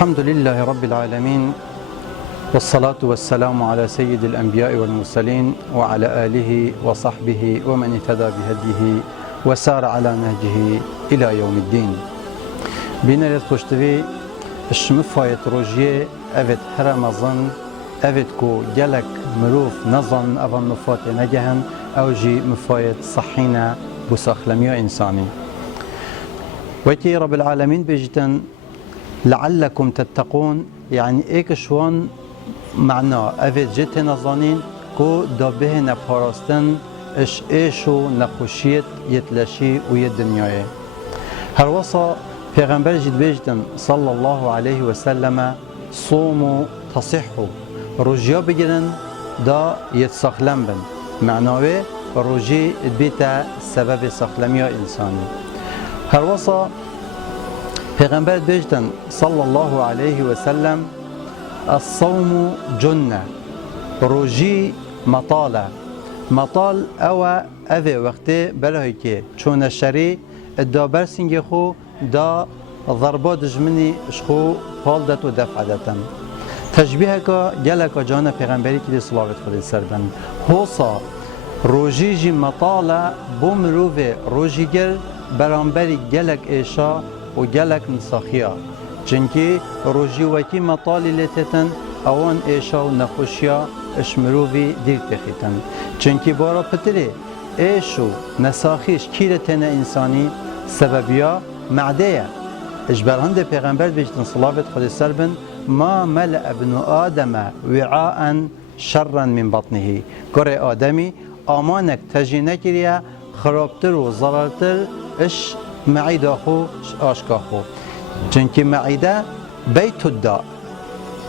الحمد لله رب العالمين، والصلاة والسلام على سيد الأنبياء والمرسلين وعلى آله وصحبه ومن اهتدى بهديه وسار على نهجه إلى يوم الدين. بنا خوشتوی الشمفاية روجيه أفت هرمزن أفت كو جلك مروف نظن أفن مفات نجهن أو جي مفاية صحينا بساخلمية إنساني. وكي رب العالمين بيجتن لعلكم تتقون، يعني ايك شوان معناه افت جت نظانين كو دابه نپاراستن اش ايشو نخوشيت يتلاشي ويد دنياي. هر وصا پیغمبر جد بيجتن صلى الله عليه وسلم صوموا تصحوا، رجيا بگرن دا يتسخلم بن، معناه رجي بيتا سبب سخلميا انساني. هر وصا پیغمبر بيجتن صلى الله عليه وسلم الصوم جنة، روجي مطالة مطال او اوه وقتی برای که چون شری دا برسنگ خو دا ضربات جمنی شخو پال دت و دفع دتن تشبیه که گلک جان پیغمبری که صلوات خود سربن حوصا روجی جی مطالة بومروف روجی گر برانبری گلک ایشا و گلک نساخیا، چنکی روجی وکی مطالی لتتن اوان ایشا و نخوشیا اشمرووی دیر تخیتن، چنکی بارا پتری ایشو نساخیش کیرتن انسانی سببیا معده اجبرهند پیغمبر بیشتن صلوات خود سربن ما ملأ ابن آدم وعاء شرا من بطنه، گره آدمی آمانک تجینه کریا خرابتر و ضررتر اش معده خو آشکا خو، چنکی معده بیت الداء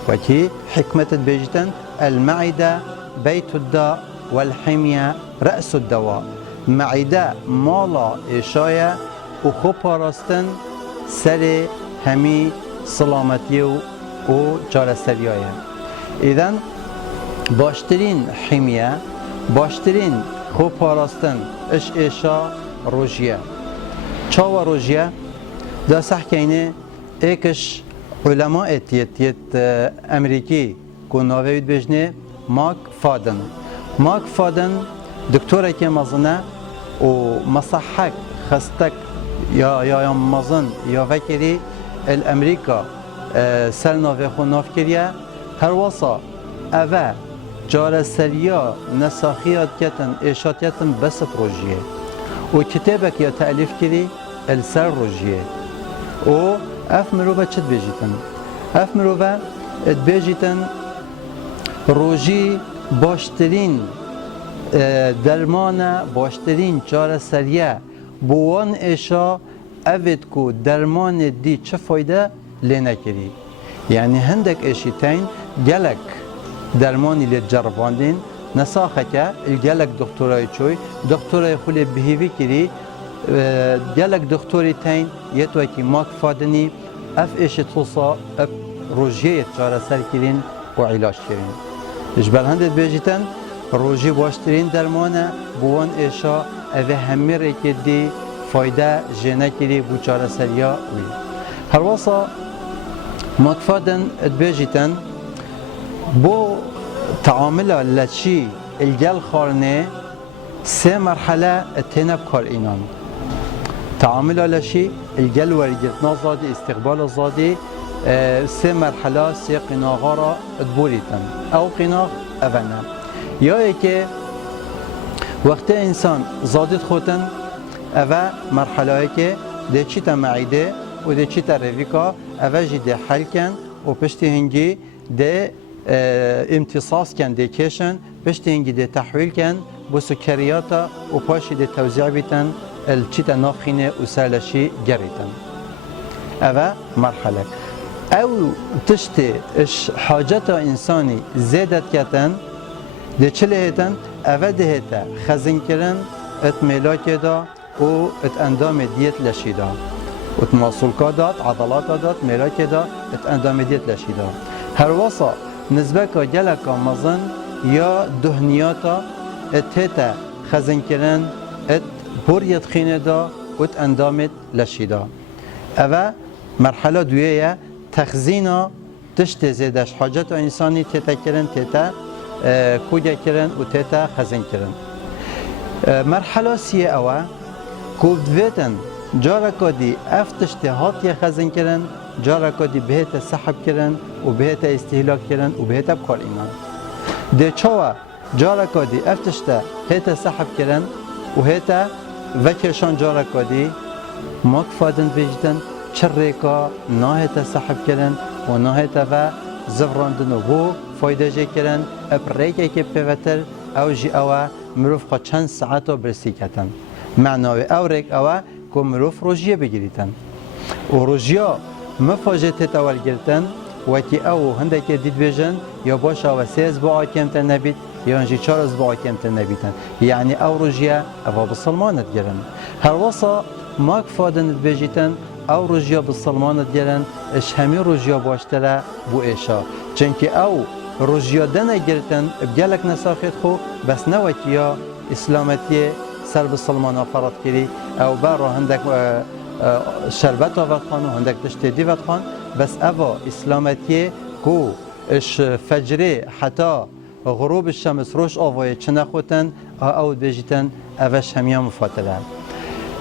وكي حكمة بيجتن المعدة بيت الداء والحمية رأس الدواء. معدة مالا إشاية وخو باراستن سر همي سلامتي و جارستريايا. إذن باشترين حمية باشترين خو باراستن اش إشا روجيا چاوا روجيا دا سحكينه ايكش علماء تيت امريكي كو ناويد بجنه ماك فادن دكتوره كي مزنه و مصحك خستك يا مزن يا فكري الامريكا سلنا في خناف كريا هر وصا اوه جارسريا نساخيات كتن اشاتيتن بس بروجيه و كتابك يا تأليف كري السر روجيه و اف مروفه چت بيجيتن اف مروفه بيجيتن روجي باشترين درمان باشترين چاره سريه بوان اشا اوید کو درمان دی چه فایده لینه کری، يعني هندك اشيتين جلك درماني للجرباندين نساخه که الجلك دكتورای چوي دكتورای خلی بهیوی کری جلك دكتوري تين يتوكي ماك فادني اف ايش توصى اف روجيه چاره سر كرين و علاج كرين. اجبر هندت بيجيتن روجي باشترين درمانه بوان ايشا اوه همي ركدي فايده جنه كري بو چاره سريا وي. هر وصا ماك فادن بيجيتن بو تعامله لشي الجل خارنه سه مرحله تنب كار اينان. تعامل على شيء الجل ورجتنا زادي استقبال زادي سه مرحله سه قناغارا تبوريتن او قناغ اونا یا که وقت انسان زادت خوتن اوه مرحله که ده چی تا معیده و ده چی تا رویکا اوه جی ده حل کن و پشت هنگی ده امتصاص کن ده کشن پشت هنگی ده تحویل کن بو سکریاتا و پاشی ده توزیع بیتن الچيتا نافخينه وسالشي جريتن. أبا مرحلة أو تشتي إش حاجة إنساني زادت كتن ده چلهتن أبا دهتا خزن كرن ات ملاك دا و ات اندام ديت لشيدا ات ماسولكا دات عضلات دات ملاك دا ات اندام ديت لشيدا. هر وصا نسبك جلكا مزن يا دهنياتا ات هتا خزن كرن ات بوريت خينه دا وت اندامت لشيدا. أبا مرحلة دوية تخزینا تشت زیدش حاجت و انسانی تیتا کرن تیتا کودیا کرن و تیتا خزین کرن مرحله سیه اوه کوفت ویتن جارا کدی افتشت هاتی خزین کرن جارا کدی بهت سحب کرن و بهت استهلاک کرن و بهت بکار ایمان ده چاوه جارا کدی افتشت هیت سحب کرن و هیت وکشان جارا کدی مکفادن وجدن چرکا نهیت سحب کردن و نهیت و زفراندن و بو فایده جه کردن اپریکی که پیوتر او جی اوه مروف خود چند ساعتا برسی کردن معناوی او ریک اوه که مروف روژیه بگیریتن و روژیا مفاجه تتاول گرتن و که او هنده که دید بیجن یا باشه و 3 اسبوع کمتر نبید یا انجی 4 اسبوع کمتر نبیدن یعنی او روژیا او بسلمانت گرن هر واسه ماک فادن بیجیتن او روژیا بسلمانت گرن اش همی روژیا باشتره بو ایشا چنکه او روژیا دنه گرتن بگلک نساخت خو بس نوکیا اسلامتی سر بسلمان فراد کری او بر هندک شربت آورد خان و هندک دشتی دیوت خان بس او اسلامتی کو اش فجره حتی غروب الشمس روش آوای چنه خوتن او بیجیتن اوش همیا مفاتله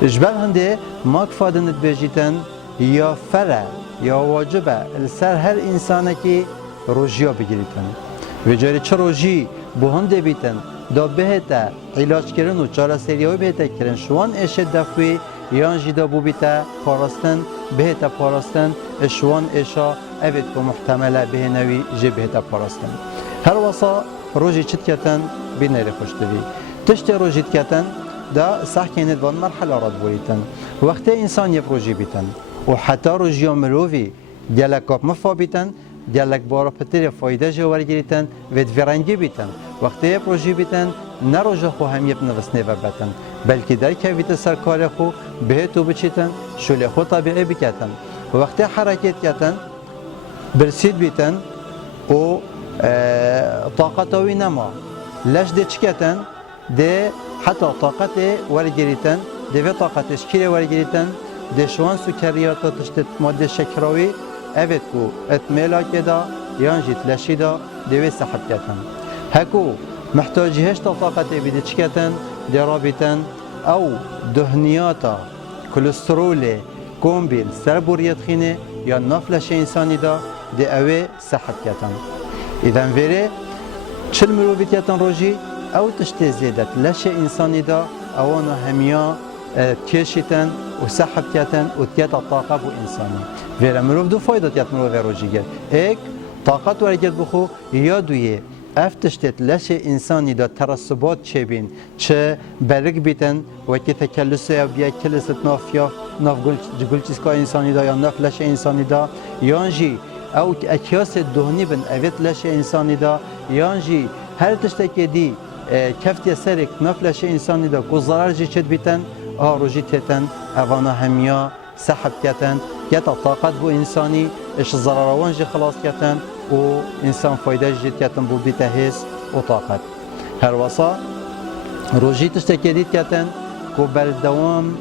اجبر هنده ماک فادنت بیجیتن یا فره یا واجبه سر هر انسانه که روژیا بگیریتن و جاری چه روژی بو هنده بیتن دا بهتا علاج کرن و چاره سریعی بهتا کرن شوان اشد دفوی یان جدا بو بیتا پاراستن بهتا پاراستن شوان اشا اوید که محتمله به نوی جه بهتا پاراستن هر واسا روژی چید کتن بی نری خوشتوی تشت روژید کتن دا سحکینت وان مرحله راد بولیتن وقت انسان یه روژی بیتن و حتی روژی مروی گلک آپ مفا بیتن گلک بارا پتر فایده جوار گیریتن و دفرنگی بیتن وقتی یه روژی بیتن نه روژا خو هم یه نوسنه ببتن بلکه در کویت سرکار خو بهتو بچیتن شل خو طبیعی بکتن وقتی حرکت کتن برسید بیتن و طاقتوی نما لش ده چکتن ده حتی طاقت ورگیریتن ده طاقت اشکیل ورگیریتن ده شوان سکریات تشت ماده شکراوی اوید کو اتمیلا که دا یان جیت لشی دا ده سحب کتن هکو محتاجی هشتا طاقت بیده چکتن ده رابطن او دهنیاتا کلسترول کومبیل سربوریت خینه یا نافلش انسانی دا ده اوه سحب کتن ایدن ویره چل مروفیت کتن روژی او تشتی زیدت لش انسانی دا اوانا همیا تیشیتن و سحب کتن و تیت طاقه بو انسانی ویره مروف دو فایده تیت مروف روژی گر ایک طاقت ورگت بخو یا دویه افتشتت لش انسانی دا ترسبات چه بین چه برگ بیتن و که تکلسه یا بیا کلست ناف گلچیسکا انسانی دا یا ناف لش انسانی دا یانجی او اکیاس دهنی بن اوید لش انسانی دا یانجی هر تشتکی دی کفتی سرک نفلش انسانی دا کو ضرر جی چد بیتن روژی تیتن اوانا همیا سحب کتن یتا طاقت بو انسانی اش ضرروان جی خلاص کتن و انسان فایده جی کتن بو بیتا حس و طاقت هر واسا روژی تشتکی دید کتن کو بردوام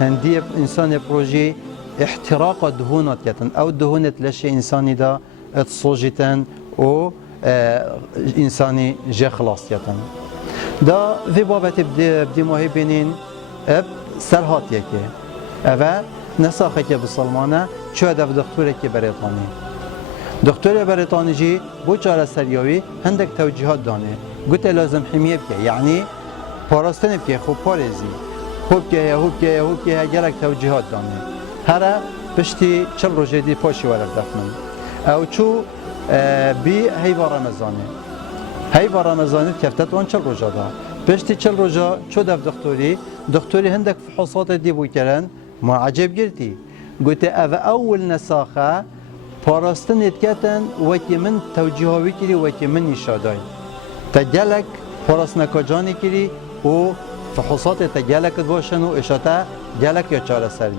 هندی انسان پروژی احتراق دهونات کتن او دهونت لش انسانی دا اتصوجیتن و انسانی جه خلاص کتن دا وی بابت بدی ماهی بینین اب سرهات یکی اوه نساخه که بسلمانه چو ادف دکتوره که بریطانی دکتور بریطانی جی بو چاره سریاوی هندک توجیهات دانه گوت لازم حمیه بکه یعنی پاراستن بکه خوب پارزی خوب که گلک توجیهات دانه هره پشتی چل روژه دی پاشی ورد دفنن او چو بی هیوا رمضانه هیوا رمضانه کفتت وان چل روژه دا پشتی چل روژه چو دف دکتوری هندک فحوصات دی بو کرن ما عجب گرتی گوته اول نساخه پاراستن اتکتن وکی من توجیهاوی کری وکی من نشادای تا گلک پاراستنکا جانی کری و فحوصات تا گلکت باشن و اشاتا گلک یا چاره سروی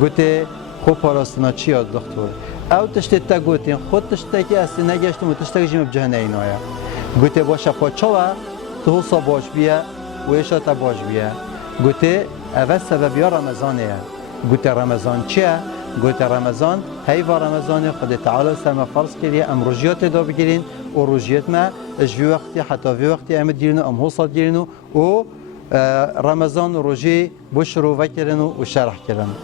گوته خوب پاراستنا چی از دکتر او تشتی تا گوتین خود تشتی که اصلی نگشتم و تشتی جیم بجه نینایا گوته باشه پاچاوه تو حسا باش بیه و اشاتا باش بیه گوته اول سببی ها رمضانه گوته رمضان چیه؟ قلت رمضان هيفا رمضان خد تعالى سما فرض كريه ام رجيات دا بگیرین و رجيات ما اجي وقتي حتى في وقتي ام ديرنو ام هوصل ديرنو و رمضان رجي بشرو وكرنو و شرح كرنو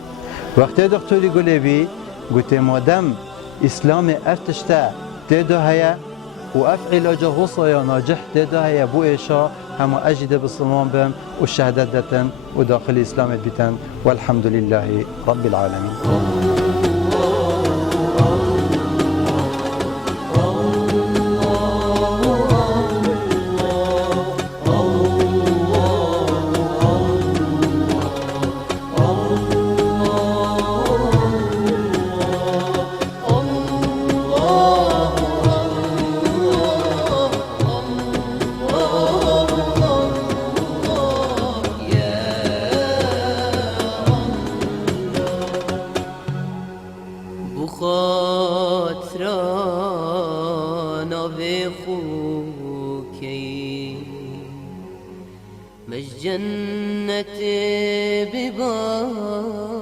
وقت دكتوري قلبي قلت مادام اسلام افتشتا تدو هيا و اف علاج هوصا ناجح تدو هيا بو ايشا هم اجد بالصمام بهم والشهادات دتن وداخل الاسلام بيتن والحمد لله رب العالمين. مش جنة بباب